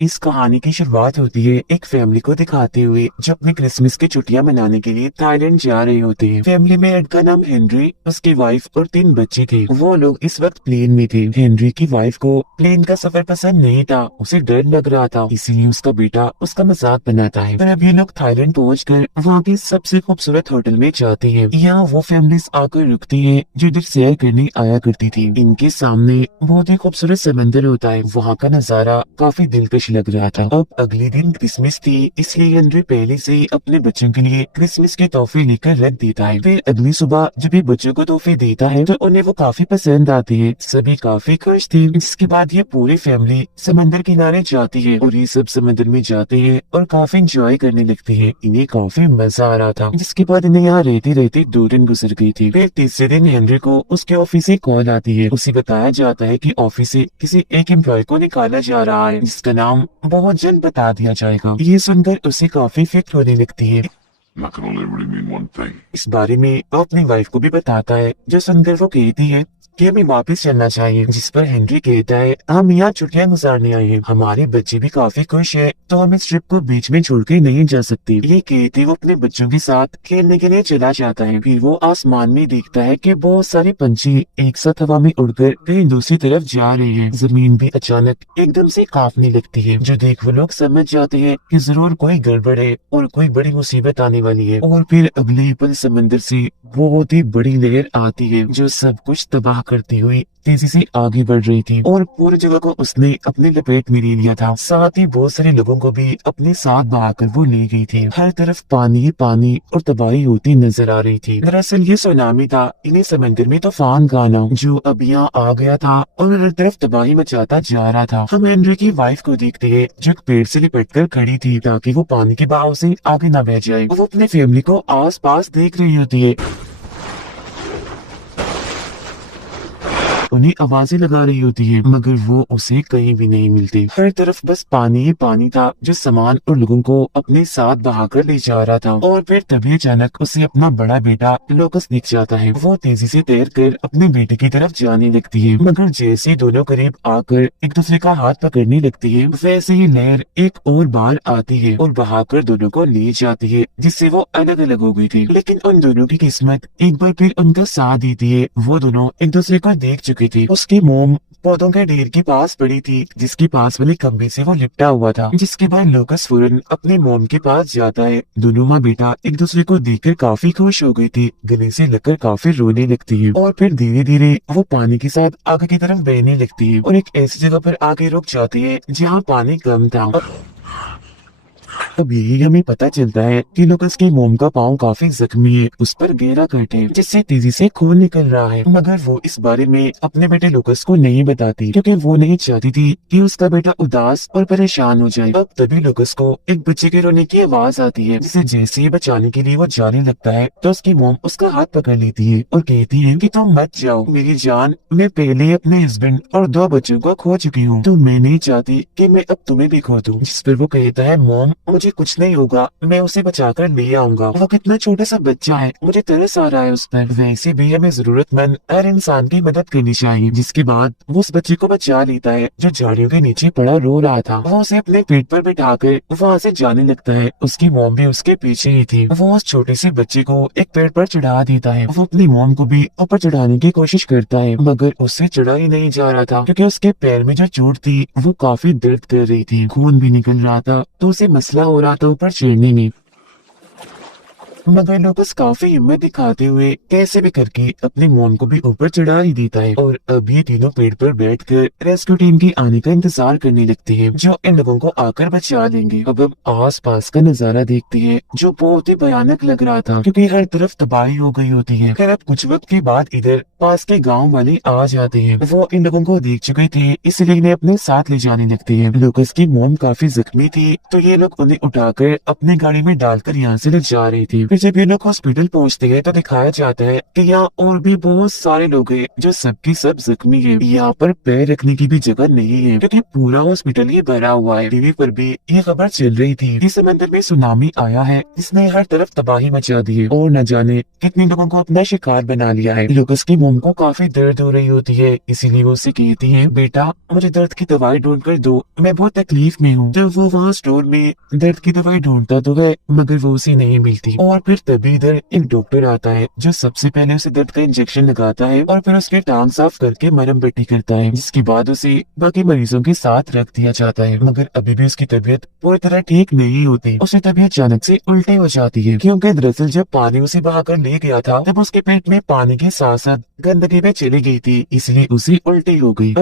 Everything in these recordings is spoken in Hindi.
इस कहानी की शुरुआत होती है एक फैमिली को दिखाते हुए जो अपनी क्रिसमस की छुट्टियां मनाने के लिए थाईलैंड जा रहे होते हैं। फैमिली में एड का नाम हेनरी, उसकी वाइफ और 3 बच्चे थे। वो लोग इस वक्त प्लेन में थे। हेनरी की वाइफ को प्लेन का सफर पसंद नहीं था, उसे डर लग रहा था, इसीलिए उसका बेटा उसका मजाक बनाता है। पर अब ये लोग थाईलैंड पहुंचकर वहाँ के सबसे खूबसूरत होटल में जाते हैं। यहाँ वो फैमिलीज आकर रुकती है जो इधर सैर करने आया करती थी। इनके सामने बहुत ही खूबसूरत समंदर होता है। वहाँ का नजारा काफी दिलकश लग रहा था। अब अगले दिन क्रिसमस थी, इसलिए हेनरी पहले से ही अपने बच्चों के लिए क्रिसमस के तोहफे लेकर रख देता है। फिर अगली सुबह जब ये बच्चों को तोहफे देता है तो उन्हें वो काफी पसंद आते हैं। सभी काफी खुश थे। जिसके बाद ये पूरी फैमिली समंदर किनारे जाती है और ये सब समंदर में जाते हैं और काफी इंजॉय करने लगते हैं। इन्हें काफी मजा आ रहा था। जिसके बाद इन्हें यहाँ रहते रहते 2 दिन गुजर गई थी। फिर तीसरे दिन हेनरी को उसके ऑफिस से कॉल आती है। उसे बताया जाता है कि ऑफिस से किसी एक एम्प्लॉय को निकाला जा रहा है, जिसका नाम बहुत जल्द बता दिया जाएगा। ये सुनकर उसे काफी फिक्र होने लगती है। That can only really mean one thing. इस बारे में वो अपनी वाइफ को भी बताता है, जो सुनकर वो कहती है कि हमें वापस चलना चाहिए। जिस पर हेनरी कहता है, हम यहाँ छुट्टियां गुजारने आए हैं, हमारे बच्चे भी काफी खुश हैं, तो हम इस ट्रिप को बीच में छोड़ के नहीं जा सकते। ये कहते वो अपने बच्चों के साथ खेलने के लिए चला जाता है। फिर वो आसमान में देखता है कि बहुत सारे पंछी एक साथ हवा में उड़कर कहीं दूसरी तरफ जा रहे हैं। जमीन भी अचानक एकदम से कांपने लगती है, जो देख वो लोग समझ जाते हैं कि जरूर कोई गड़बड़ है और कोई बड़ी मुसीबत आने वाली है। और फिर अगले ही पल समंदर से बहुत ही बड़ी लहर आती है, जो सब कुछ तबाह करती हुई तेजी से आगे बढ़ रही थी और पूरी जगह को उसने अपने लपेट में ले लिया था। साथ ही बहुत सारे लोगों को भी अपने साथ बहाकर वो ले गई थी। हर तरफ पानी ही पानी और तबाही होती नजर आ रही थी। दरअसल ये सुनामी था, इन्हें समंदर में तूफान का आना, जो अब यहाँ आ गया था और हर तरफ तबाही मचाता जा रहा था। हम हेनरी की वाइफ को देखते हैं जो एक पेड़ से लिपट कर खड़ी थी ताकि वो पानी के बहाव से आगे न बह जाए। वो अपने फैमिली को आस पास देख रही होती है, उन्हें आवाजें लगा रही होती है, मगर वो उसे कहीं भी नहीं मिलती। हर तरफ बस पानी ही पानी था जो सामान और लोगों को अपने साथ बहाकर ले जा रहा था। और फिर तभी अचानक उसे अपना बड़ा बेटा लोकस दिख जाता है। वो तेजी से तैरकर अपने बेटे की तरफ जाने लगती है, मगर जैसे दोनों करीब आकर एक दूसरे का हाथ पकड़ने लगती है, वैसे ही लहर एक और बार आती है और बहाकर दोनों को ले जाती है, जिससे वो अलग अलग हो गई थी। लेकिन उन दोनों की किस्मत एक बार फिर उनका साथ देती है। वो दोनों एक दूसरे को देख चुकी थी। उसकी मोम पौधों के ढेर के पास पड़ी थी, जिसके पास वाले खंभे से वो लिपटा हुआ था। जिसके बाद लोकस फौरन अपने मोम के पास जाता है। दोनों माँ बेटा एक दूसरे को देखकर काफी खुश हो गई थी, गले से लगकर काफी रोने लगती है और फिर धीरे धीरे वो पानी के साथ आगे की तरफ बहने लगती है और एक ऐसी जगह पर आगे रुक जाती है जहाँ पानी कम था। अब यही हमें पता चलता है कि लोकस के मोम का पाँव काफी जख्मी है, उस पर गहरा कट है जिससे तेजी से खून निकल रहा है। मगर वो इस बारे में अपने बेटे लोकस को नहीं बताती, क्योंकि वो नहीं चाहती थी कि उसका बेटा उदास और परेशान हो जाए। अब तभी लोकस को एक बच्चे के रोने की आवाज आती है, जिसे जैसे ही बचाने के लिए वो जाने लगता है तो उसकी मोम उसका हाथ पकड़ लेती है और कहती है कि तुम मत जाओ मेरी जान, मैं पहले ही अपने हस्बैंड और 2 बच्चों को खो चुकी हूँ, तो मैं नहीं चाहती कि मैं अब तुम्हें भी खो दूँ। जिस पर वो कहता है, मोम मुझे कुछ नहीं होगा, मैं उसे बचाकर ले आऊंगा, वो कितना छोटा सा बच्चा है, मुझे तरस आ रहा है उस पर। वैसे भी हमें जरूरतमंद हर इंसान की मदद करनी चाहिए। जिसके बाद वो उस बच्चे को बचा लेता है जो झाड़ियों के नीचे पड़ा रो रहा था। वो उसे अपने पेट पर बिठाकर वहाँ से जाने लगता है। उसकी मोम भी उसके पीछे ही थी। वो उस छोटे से बच्चे को एक पेड़ पर चढ़ा देता है। वो अपनी मोम को भी ऊपर चढ़ाने की कोशिश करता है, मगर उससे चढ़ा ही नहीं जा रहा था, क्योंकि उसके पैर में जो चोट थी वो काफी दर्द कर रही थी, खून भी निकल रहा था, तो उसे मसला हो रहा था ऊपर चढ़ने में। मगर लोकस काफी हिम्मत दिखाते हुए कैसे भी करके अपने मोम को भी ऊपर चढ़ा ही देता है और अब ये तीनों पेड़ पर बैठकर रेस्क्यू टीम के आने का इंतजार करने लगती है, जो इन लोगों को आकर बचा लेंगे। अब हम आस पास का नजारा देखते हैं, जो बहुत ही भयानक लग रहा था, क्योंकि हर तरफ तबाही हो गई होती है। खैर अब कुछ वक्त के बाद इधर पास के गाँव वाले आ जाते हैं। वो इन लोगों को देख चुके थे, इसलिए इन्हें अपने साथ ले जाने लगते हैं। लोकस की मोम काफी जख्मी थी, तो ये लोग उन्हें उठाकर अपनी गाड़ी में डालकर यहाँ से ले जा रहे थे। फिर जब ये लोग हॉस्पिटल पहुंचते हैं तो दिखाया जाता है कि यहाँ और भी बहुत सारे लोग हैं जो सबकी सब जख्मी है। यहाँ पर पैर रखने की भी जगह नहीं है क्योंकि पूरा हॉस्पिटल ही भरा हुआ है। टीवी पर भी ये खबर चल रही थी कि समंदर में सुनामी आया है, इसने हर तरफ तबाही मचा दी है और न जाने कितने लोगों को अपना शिकार बना लिया है। लुकस की मोम को काफी दर्द हो रही होती है, इसीलिए वो उसे कहती है, बेटा मुझे दर्द की दवाई ढूंढ कर दो, मैं बहुत तकलीफ में हूँ। जब वो वहाँ स्टोर में दर्द की दवाई ढूंढता तो है मगर वो उसे नहीं मिलती और फिर तभी इधर एक डॉक्टर आता है जो सबसे पहले उसे दर्द का इंजेक्शन लगाता है और फिर उसके टांग साफ करके मरहम पट्टी करता है, जिसके बाद उसे बाकी मरीजों के साथ रख दिया जाता है। मगर अभी भी उसकी तबीयत पूरी तरह ठीक नहीं होती। उसे तभी अचानक से उल्टी हो जाती है क्योंकि दरअसल जब पानी उसे बहाकर ले गया था तब उसके पेट में पानी के साथ साथ गंदगी में चली गई थी, इसलिए उसे उल्टी हो गई।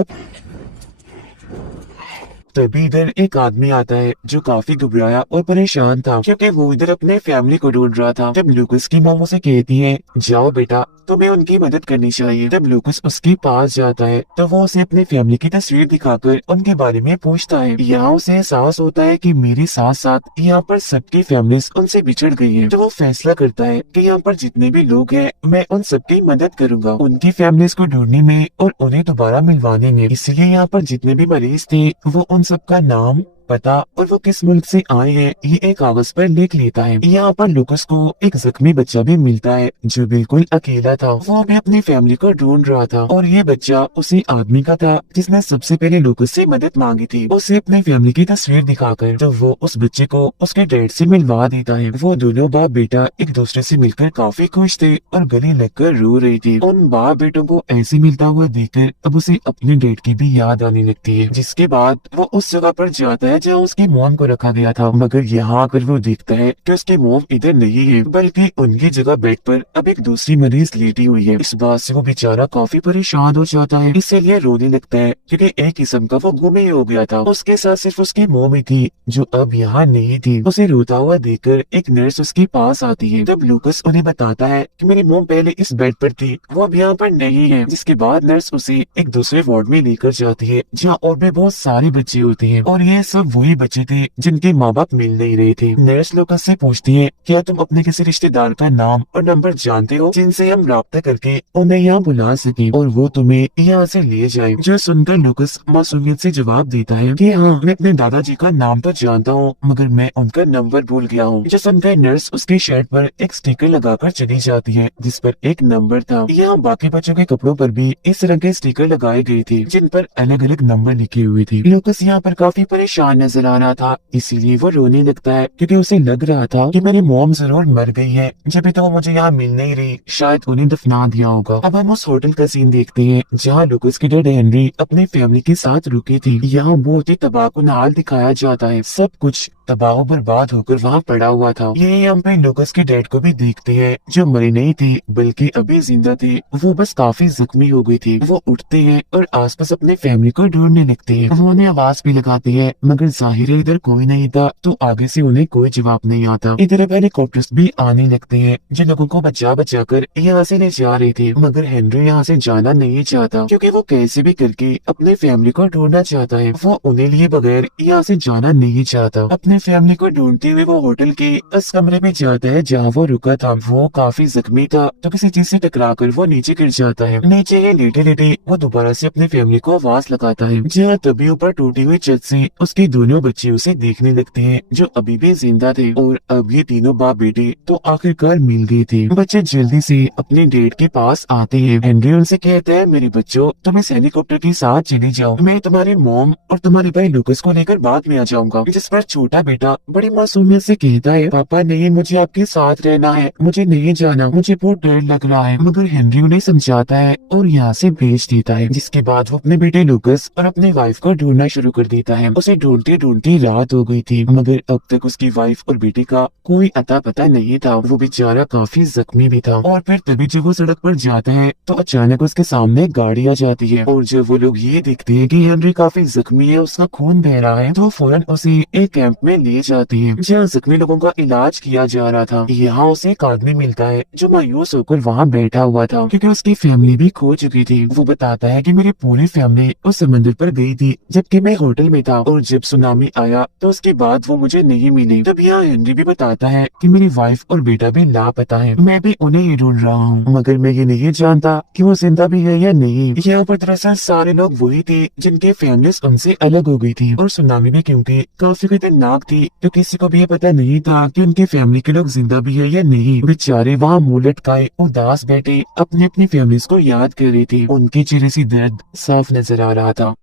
तभी इधर एक आदमी आता है जो काफी घबराया और परेशान था क्योंकि वो इधर अपने फैमिली को ढूंढ रहा था। जब लूकस की मॉम उसे कहती है, जाओ बेटा तुम्हें उनकी मदद करनी चाहिए। जब लूकस उसके पास जाता है तो वो उसे अपनी फैमिली की तस्वीर दिखाकर उनके बारे में पूछता है। यहाँ उसे एहसास होता है कि मेरे साथ साथ यहाँ पर सबकी फैमिलीज उनसे बिछड़ गई है। तो वो फैसला करता है कि यहाँ पर जितने भी लोग हैं मैं उन सबकी मदद करूंगा उनकी फैमिलीज को ढूंढने में और उन्हें दोबारा मिलवाने में। इसलिए यहाँ पर जितने भी मरीज थे वो उन सबका नाम, पता और वो किस मुल्क से आए हैं ये एक कागज पर लिख लेता है। यहाँ पर लुकस को एक जख्मी बच्चा भी मिलता है जो बिल्कुल अकेला था। वो भी अपनी फैमिली को ढूंढ रहा था और ये बच्चा उसी आदमी का था जिसने सबसे पहले लुकस से मदद मांगी थी। उसे अपनी फैमिली की तस्वीर दिखाकर तो वो उस बच्चे को उसके डैड से मिलवा देता है। वो दोनों बाप बेटा एक दूसरे से मिलकर काफी खुश थे और गले लगकर रो रही थी। उन बाप बेटों को ऐसे मिलता हुआ देखकर अब उसे अपने डैड की भी याद आने लगती है, जिसके बाद वो उस जगह पर जाता है जहाँ उसकी मोम को रखा गया था। मगर यहाँ आकर वो देखता है कि उसकी मोम इधर नहीं है बल्कि उनकी जगह बेड पर अब एक दूसरी मरीज लेटी हुई है। इस बात से वो बेचारा काफी परेशान हो जाता है, इसीलिए रोने लगता है क्योंकि एक किस्म का वो गुम ही हो गया था। उसके साथ सिर्फ उसकी मोम ही थी जो अब यहाँ नहीं थी। उसे रोता हुआ देखकर एक नर्स उसके पास आती है। तब लूकस उन्हें बताता है कि मेरी मोम पहले इस बेड पर थी, वो अब यहाँ पर नहीं है। जिसके बाद नर्स उसे एक दूसरे वार्ड में लेकर जाती है जहाँ और भी बहुत सारे बच्चे होते हैं और ये सब वही बच्चे थे जिनके माँ बाप मिल नहीं रहे थे। नर्स लूकस से पूछती है, क्या तुम अपने किसी रिश्तेदार का नाम और नंबर जानते हो जिनसे हम राब्ता करके उन्हें यहाँ बुला सके और वो तुम्हें यहाँ से ले जाए। जो सुनकर लूकस मासूमियत से जवाब देता है कि हाँ मैं अपने दादाजी का नाम तो जानता हूँ मगर मैं उनका नंबर भूल गया हूँ। जो सुनकर नर्स उसकी शर्ट पर एक स्टिकर लगाकर चली जाती है जिस पर एक नंबर था। यहाँ बाकी बच्चों के कपड़ों पर भी इस तरह के स्टिकर लगाए गए थे जिन पर अलग अलग नंबर लिखे हुए थे। लूकस यहाँ पर काफी परेशान नजर आ रहा था, इसीलिए वो रोने लगता है क्योंकि उसे लग रहा था कि मेरी मॉम जरूर मर गई है, जब भी तो वो मुझे यहाँ मिल नहीं रही, शायद उन्हें दफना दिया होगा। अब हम उस होटल का सीन देखते हैं जहाँ लूकस के डैड हेनरी अपने फैमिली के साथ रुके थे। यहाँ बहुत ही तबाहकुन हाल दिखाया जाता है, सब कुछ तबाह बर्बाद होकर वहाँ पड़ा हुआ था। ये हम पे लूकस के डैड को भी देखते हैं जो मरे नहीं थे बल्कि अभी जिंदा थे, वो बस काफी जख्मी हो गई थी। वो उठते हैं और आसपास अपने फैमिली को ढूंढने लगते हैं। वो उन्हें आवाज भी लगाते हैं मगर जाहिर है इधर कोई नहीं था तो आगे से उन्हें कोई जवाब नहीं आता। इधर अब हेलीकॉप्टर्स भी आने लगते हैं जो लोगों को बचा बचा कर यहाँ से ले जा रहे थे मगर हेनरी यहाँ से जाना नहीं चाहता क्योंकि वो कैसे भी करके अपने फैमिली को ढूंढना चाहता है। वो उन्हें लिए बगैर यहाँ से जाना नहीं चाहता। अपने फैमिली को ढूंढते हुए वो होटल के उस कमरे में जाता है जहाँ वो रुका था। वो काफी जख्मी था तो किसी चीज से टकराकर वो नीचे गिर जाता है। नीचे ही लेटे लेटे वो दोबारा से अपनी फैमिली को आवाज लगाता है जहाँ तभी ऊपर टूटी हुई छत से उसके दोनों बच्चे उसे देखने लगते हैं जो अभी भी जिंदा थे और अब ये तीनों बाप बेटे तो आखिरकार मिल गए थे। बच्चे जल्दी से अपने डैड के पास आते हैं। हेनरी उनसे कहता है, मेरे बच्चों तुम इस हेलीकॉप्टर के साथ चले जाओ, मैं तुम्हारे मॉम और तुम्हारे भाई लूकस को लेकर बाद में आ जाऊंगा। जिस पर छोटा बेटा बड़ी मासूमियत से कहता है, पापा नहीं, मुझे आपके साथ रहना है, मुझे नहीं जाना, मुझे बहुत डर लग रहा है। मगर हेनरी उन्हें समझाता है और यहाँ से भेज देता है। जिसके बाद वो अपने बेटे लूकस और अपनी वाइफ को ढूंढना शुरू कर देता है। उसे ढूंढते ढूंढते रात हो गई थी मगर अब तक उसकी वाइफ और बेटे का कोई अता पता नहीं था। वो बेचारा काफी जख्मी भी था और फिर तभी जब वो सड़क पर जाता है तो अचानक उसके सामने गाड़ी आ जाती है और जब वो लोग ये देखते हैं कि हेनरी काफी जख्मी है, उसका खून बह रहा है, तो फौरन उसे एक कैंप में लिए जाते हैं जहाँ जख्मी लोगों का इलाज किया जा रहा था। यहाँ उसे एक आदमी मिलता है जो मायूस होकर वहाँ बैठा हुआ था क्योंकि उसकी फैमिली भी खो चुकी थी। वो बताता है कि मेरी पूरी फैमिली उस समंदर पर गई थी जबकि मैं होटल में था, और जब सुनामी आया तो उसके बाद वो मुझे नहीं मिली। तब यहाँ हेनरी भी बताता है कि मेरी वाइफ और बेटा भी लापता है, मैं भी उन्हें ही ढूंढ रहा हूँ, मगर मैं ये नहीं जानता कि वो जिंदा भी है या नहीं। यहाँ पर दरअसल सारे लोग वही थे जिनके फैमिलीज उनसे अलग हो गई थी, और सुनामी भी क्योंकि काफी खतरनाक थी तो किसी को भी ये पता नहीं था कि उनके फैमिली के लोग जिंदा भी है या नहीं। बेचारे वहाँ मुंह लटकाए उदास बैठे अपनी अपनी फैमिलीज को याद कर रही थी। उनके चेहरे से दर्द साफ नजर आ रहा था।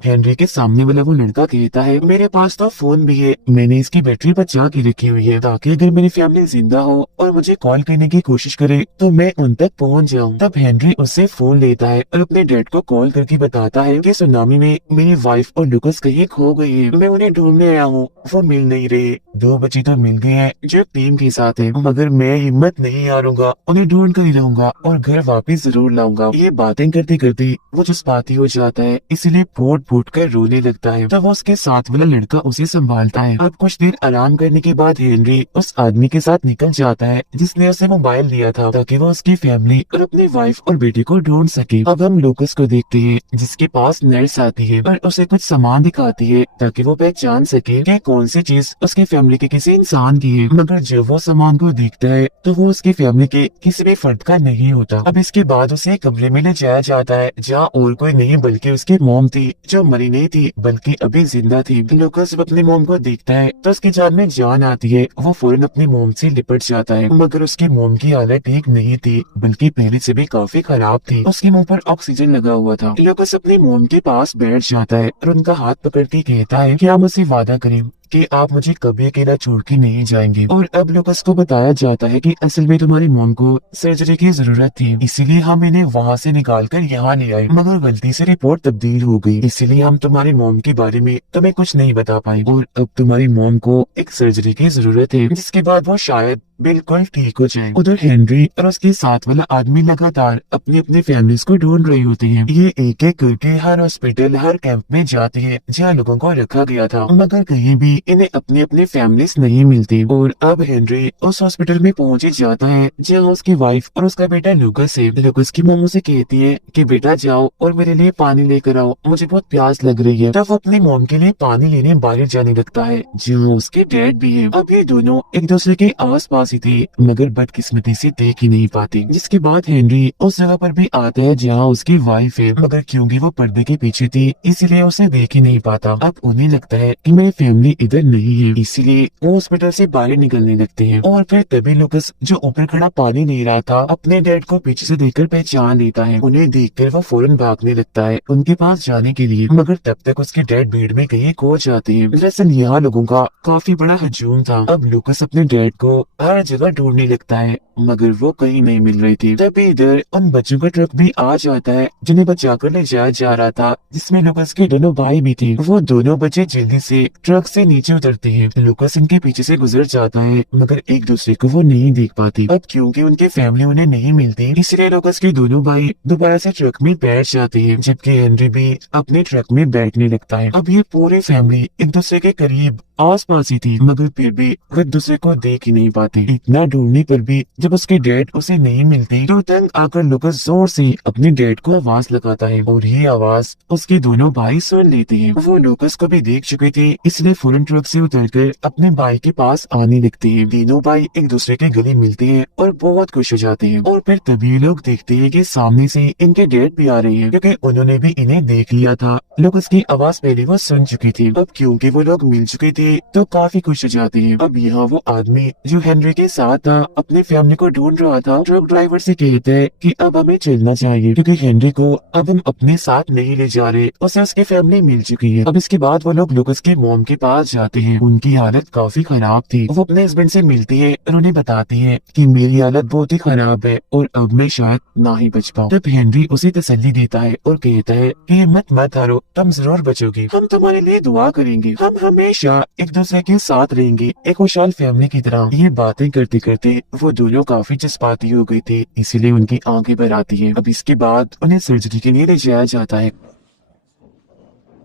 हेनरी के सामने वाला वो लड़का कहता है मेरे पास तो फोन भी है, मैंने इसकी बैटरी बचा के रखी हुई है ताकि अगर मेरी फैमिली जिंदा हो और मुझे कॉल करने की कोशिश करे तो मैं उन तक पहुंच जाऊं। तब हेनरी उससे फोन लेता है और अपने डैड को कॉल करके बताता है कि सुनामी में मेरी वाइफ और लुकस कहीं खो गई है, मैं उन्हें ढूंढने आया हूँ, वो मिल नहीं रहे। 2 बच्चे तो मिल गए हैं जो टीम के साथ है, मगर मैं हिम्मत नहीं हारूंगा, उन्हें ढूंढ कर ही लाऊंगा और घर वापस जरूर लाऊंगा। ये बातें करते करते वो जज्बाती हो जाता है, इसलिए फूट फूट कर रोने लगता है। तब वो उसके साथ वाला लड़का उसे संभालता है। अब कुछ देर आराम करने के बाद हेनरी उस आदमी के साथ निकल जाता है जिसने उसे मोबाइल दिया था ताकि वो उसकी फैमिली और अपनी वाइफ और बेटे को ढूंढ सके। अब हम लूकस को देखते हैं जिसके पास नर्स आती है और उसे कुछ सामान दिखाती है ताकि वो पहचान सके कि कौन सी चीज उसकी फैमिली के किसी इंसान की है, मगर जब वो सामान को देखता है तो वो उसकी फैमिली के किसी भी फर्द का नहीं होता। अब इसके बाद उसे कमरे में ले जाया जाता है जहाँ और कोई नहीं बल्कि उसकी मॉम थी जो मरी नहीं थी बल्कि अभी जिंदा थी। लूकस जब अपनी मोम को देखता है तो उसकी जान में जान आती है। वो फौरन अपनी मोम से लिपट जाता है, मगर उसकी मोम की हालत ठीक नहीं थी बल्कि पहले से भी काफी खराब थी। उसके मुंह पर ऑक्सीजन लगा हुआ था। लूकस अपनी मोम के पास बैठ जाता है और उनका हाथ पकड़ के कहता है कि आप मुझसे वादा करें कि आप मुझे कभी अकेला छोड़ के नहीं जाएंगे। और अब लूकस को बताया जाता है कि असल में तुम्हारी मॉम को सर्जरी की जरूरत थी, इसीलिए हम इन्हें वहाँ से निकाल कर यहाँ ले आए, मगर गलती से रिपोर्ट तब्दील हो गई, इसीलिए हम तुम्हारी मॉम के बारे में तुम्हें कुछ नहीं बता पाए। और अब तुम्हारी मॉम को एक सर्जरी की जरूरत है जिसके बाद वो शायद बिल्कुल ठीक हो जाए। उधर हेनरी और उसके साथ वाला आदमी लगातार अपनी अपनी फैमिलीज को ढूंढ रहे होते हैं। ये एक एक करके हर हॉस्पिटल हर कैंप में जाते हैं जहाँ लोगों को रखा गया था, मगर कहीं भी इन्हें अपनी अपनी फैमिलीज नहीं मिलती। और अब हेनरी उस हॉस्पिटल में पहुंच ही जाता है जहाँ उसकी वाइफ और उसका बेटा लूकस है। लूकस की मम्मी से कहती है कि बेटा जाओ और मेरे लिए पानी लेकर आओ, मुझे बहुत प्यास लग रही है। तब वो अपनी मॉम के लिए पानी लेने बाहर जाने लगता है जहाँ उसके डैड भी है। अब ये दोनों एक दूसरे के आस पास ही थी, मगर बदकिस्मती से देख ही नहीं पाती। जिसके बाद हेनरी उस जगह पर भी आता है जहाँ उसकी वाइफ है, मगर क्योंकि वो पर्दे के पीछे थी इसलिए उसे देख ही नहीं पाता। अब उन्हें लगता है कि मेरी फैमिली इधर नहीं है, इसीलिए वो हॉस्पिटल से बाहर निकलने लगते हैं। और फिर तभी लूकस जो ऊपर खड़ा पानी ले रहा था अपने डैड को पीछे से देखकर पहचान लेता है। उन्हें देखकर वो फौरन भागने लगता है उनके पास जाने के लिए, मगर तब तक उसके डैड भीड़ में कहीं खो जाते हैं। दरअसल यहाँ लोगों का काफी बड़ा हजूम था। अब लूकस अपने डैड को हर जगह ढूंढने लगता है, मगर वो कहीं नहीं मिल रही थी। तभी इधर उन बच्चों का ट्रक भी आ जाता है जिन्हें बचाकर ले जाया जा रहा था, जिसमें लूकस के दोनों भाई भी थे। वो दोनों बच्चे जल्दी से ट्रक से नीचे उतरते हैं। लूकस इनके पीछे से गुजर जाता है, मगर एक दूसरे को वो नहीं देख पाती। अब क्योंकि उनकी फैमिली उन्हें नहीं मिलती, इसलिए लूकस के दोनों भाई दोबारा से ट्रक में बैठ जाते हैं, जबकि हेनरी भी अपने ट्रक में बैठने लगता है। अब ये पूरी फैमिली एक दूसरे के करीब आस पास ही थी, मगर फिर भी वो एक दूसरे को देख ही नहीं पाते। इतना ढूंढने पर भी जब उसके डैड उसे नहीं मिलते तो तंग आकर लूकस जोर से अपने डैड को आवाज लगाता है, और ये आवाज उसके दोनों भाई सुन लेते हैं। वो लूकस को भी देख चुके थे, इसलिए फौरन ट्रक से उतरकर अपने भाई के पास आने लगते हैं। तीनों भाई एक दूसरे के गले मिलते हैं और बहुत खुश हो जाते हैं। और फिर तभी लोग देखते हैं कि सामने से इनके डैड भी आ रहे हैं, क्योंकि उन्होंने भी इन्हें देख लिया था। लूकस की आवाज पहले वो सुन चुकी थी। अब क्योंकि वो लोग मिल चुके थे तो काफी खुश हो जाते हैं। अब यहाँ वो आदमी जो हेनरी के साथ था अपनी फैमिली को ढूंढ रहा था, ट्रक ड्राइवर से कहते हैं कि अब हमें चलना चाहिए क्योंकि हेनरी को अब हम अपने साथ नहीं ले जा रहे, उसे उसकी फैमिली मिल चुकी है। अब इसके बाद वो लोग लूकस के मॉम के पास जाते हैं। उनकी हालत काफी खराब थी। वो अपने हस्बैंड से मिलती है और उन्हें बताती है कि मेरी हालत बहुत ही खराब है और अब मैं शायद ना ही बच पाऊँ। तब हेनरी उसे तसल्ली देता है और कहता है कि हिम्मत मत हारो, तुम जरूर बचोगी, हम तुम्हारे लिए दुआ करेंगे, हम हमेशा एक दूसरे के साथ रहेंगे एक खुशहाल फैमिली की तरह। ये बातें करते करते वो दोनों काफी जज्बाती हो गए थे, इसीलिए उनकी आंखें भर आती है। अब इसके बाद उन्हें सर्जरी के लिए ले जाया जाता है।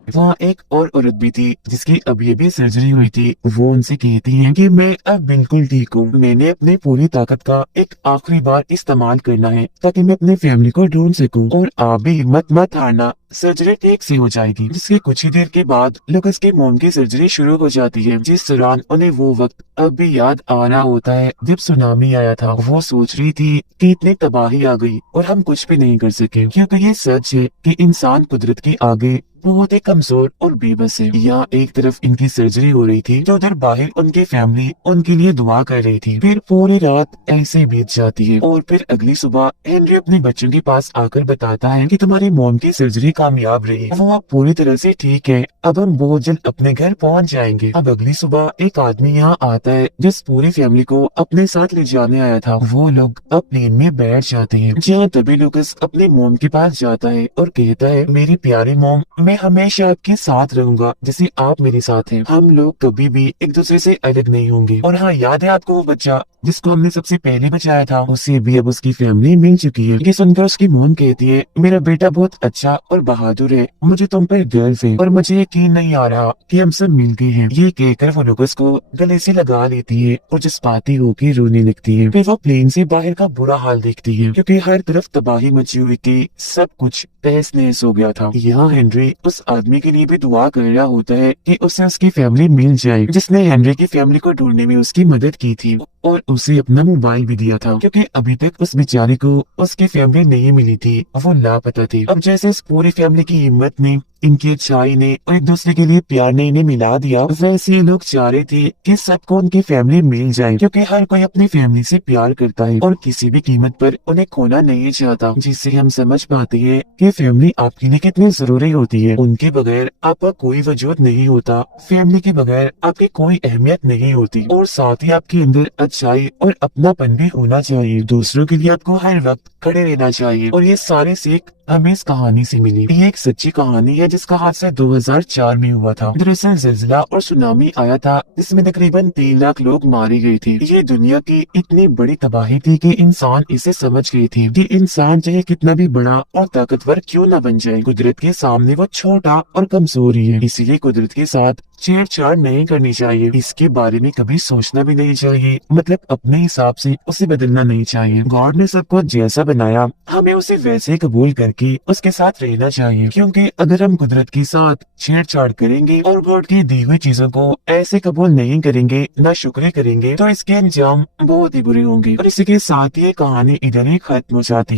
वहाँ एक और औरत भी थी जिसकी अभी अभी सर्जरी हुई थी। वो उनसे कहती है कि मैं अब बिल्कुल ठीक हूँ, मैंने अपनी पूरी ताकत का एक आखिरी बार इस्तेमाल करना है ताकि मैं अपनी फैमिली को ढूंढ सकूं, और आप भी हिम्मत मत हारना, सर्जरी ठीक से हो जाएगी। जिसके कुछ ही देर के बाद लुकस के मोम की सर्जरी शुरू हो जाती है, जिस दौरान उन्हें वो वक्त अब भी याद आ रहा होता है जब सुनामी आया था। वो सोच रही थी कि इतनी तबाही आ गई और हम कुछ भी नहीं कर सके, क्योंकि ये सच है कि इंसान कुदरत के आगे बहुत ही कमजोर और बेबस है। यहाँ एक तरफ इनकी सर्जरी हो रही थी तो उधर बाहर उनकी फैमिली उनके लिए दुआ कर रही थी। फिर पूरी रात ऐसे बीत जाती है और फिर अगली सुबह हेनरी अपने बच्चों के पास आकर बताता है कि तुम्हारी मॉम की सर्जरी कामयाब रही, वो अब पूरी तरह से ठीक है, अब हम बहुत जल्द अपने घर पहुँच जाएंगे। अब अगली सुबह एक आदमी यहाँ आता है जिस पूरी फैमिली को अपने साथ ले जाने आया था। वो लोग अब प्लेन में बैठ जाते हैं, जहाँ तभी लुकस अपने मॉम के पास जाता है और कहता है, मेरी प्यारी मॉम, मैं हमेशा आपके साथ रहूंगा जैसे आप मेरे साथ हैं, हम लोग कभी भी एक दूसरे से अलग नहीं होंगे। और हाँ, याद है आपको वो बच्चा जिसको हमने सबसे पहले बचाया था, उसे भी अब उसकी फैमिली मिल चुकी है। ये सुनकर उसकी मॉम कहती है, मेरा बेटा बहुत अच्छा और बहादुर है, मुझे तुम पर गर्व है और मुझे यकीन नहीं आ रहा कि हम सब मिल गए हैं। ये कहकर वो लुकस को गले से लगा लेती है और जज्बाती होकर रोने लगती है। फिर वो प्लेन से बाहर का बुरा हाल देखती है क्योंकि हर तरफ तबाही मची हुई थी, सब कुछ तहस नहस हो गया था। यहाँ हेनरी उस आदमी के लिए भी दुआ कर रहा होता है कि उसे उसकी फैमिली मिल जाए, जिसने हेनरी की फैमिली को ढूंढने में उसकी मदद की थी और उसे अपना मोबाइल भी दिया था, क्योंकि अभी तक उस बेचारे को उसकी फैमिली नहीं मिली थी, वो लापता थी। अब जैसे इस पूरी फैमिली की हिम्मत ने, इनकी अच्छाई ने और एक दूसरे के लिए प्यार ने इन्हें मिला दिया, वैसे ये लोग चाह रहे थे कि सबको उनकी फैमिली मिल जाए, क्योंकि हर कोई अपनी फैमिली से प्यार करता है और किसी भी कीमत पर उन्हें खोना नहीं चाहता। जिससे हम समझ पाते हैं कि फैमिली आपके लिए कितनी जरूरी होती है। उनके बगैर आपका कोई वजूद नहीं होता, फैमिली के बगैर आपकी कोई अहमियत नहीं होती, और साथ ही आपके अंदर अच्छाई और अपनापन भी होना चाहिए। दूसरों के लिए आपको हर वक्त खड़े रहना चाहिए। और ये सारी सीख हमें इस कहानी से मिली। ये एक सच्ची कहानी है जिसका हादसा 2004 में हुआ था। दरअसल जिल्जिला और सुनामी आया था जिसमें तकरीबन 3 लाख लोग मारे गए थे। ये दुनिया की इतनी बड़ी तबाही थी कि इंसान इसे समझ गए थे कि इंसान चाहे कितना भी बड़ा और ताकतवर क्यों न बन जाए, कुदरत के सामने वो छोटा और कमजोर ही है। इसीलिए कुदरत के साथ छेड़छाड़ नहीं करनी चाहिए, इसके बारे में कभी सोचना भी नहीं चाहिए, मतलब अपने हिसाब से उसे बदलना नहीं चाहिए। गॉड ने सबको जैसा बनाया, हमें उसे वैसे कबूल करके उसके साथ रहना चाहिए, क्योंकि अगर हम कुदरत के साथ छेड़छाड़ करेंगे और गॉड की दी हुई चीजों को ऐसे कबूल नहीं करेंगे, ना शुक्र करेंगे, तो इसके अंजाम बहुत ही बुरे होंगे। और इसी के साथ ये कहानी इधर ही खत्म हो जाती है।